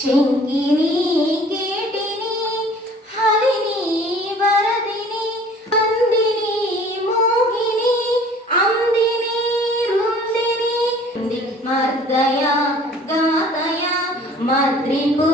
శృంగిని కేటిని హరిని వరదిని అందిని మోహిని అందిని రుందిని మర్దయ గాతయ మద్రిపూ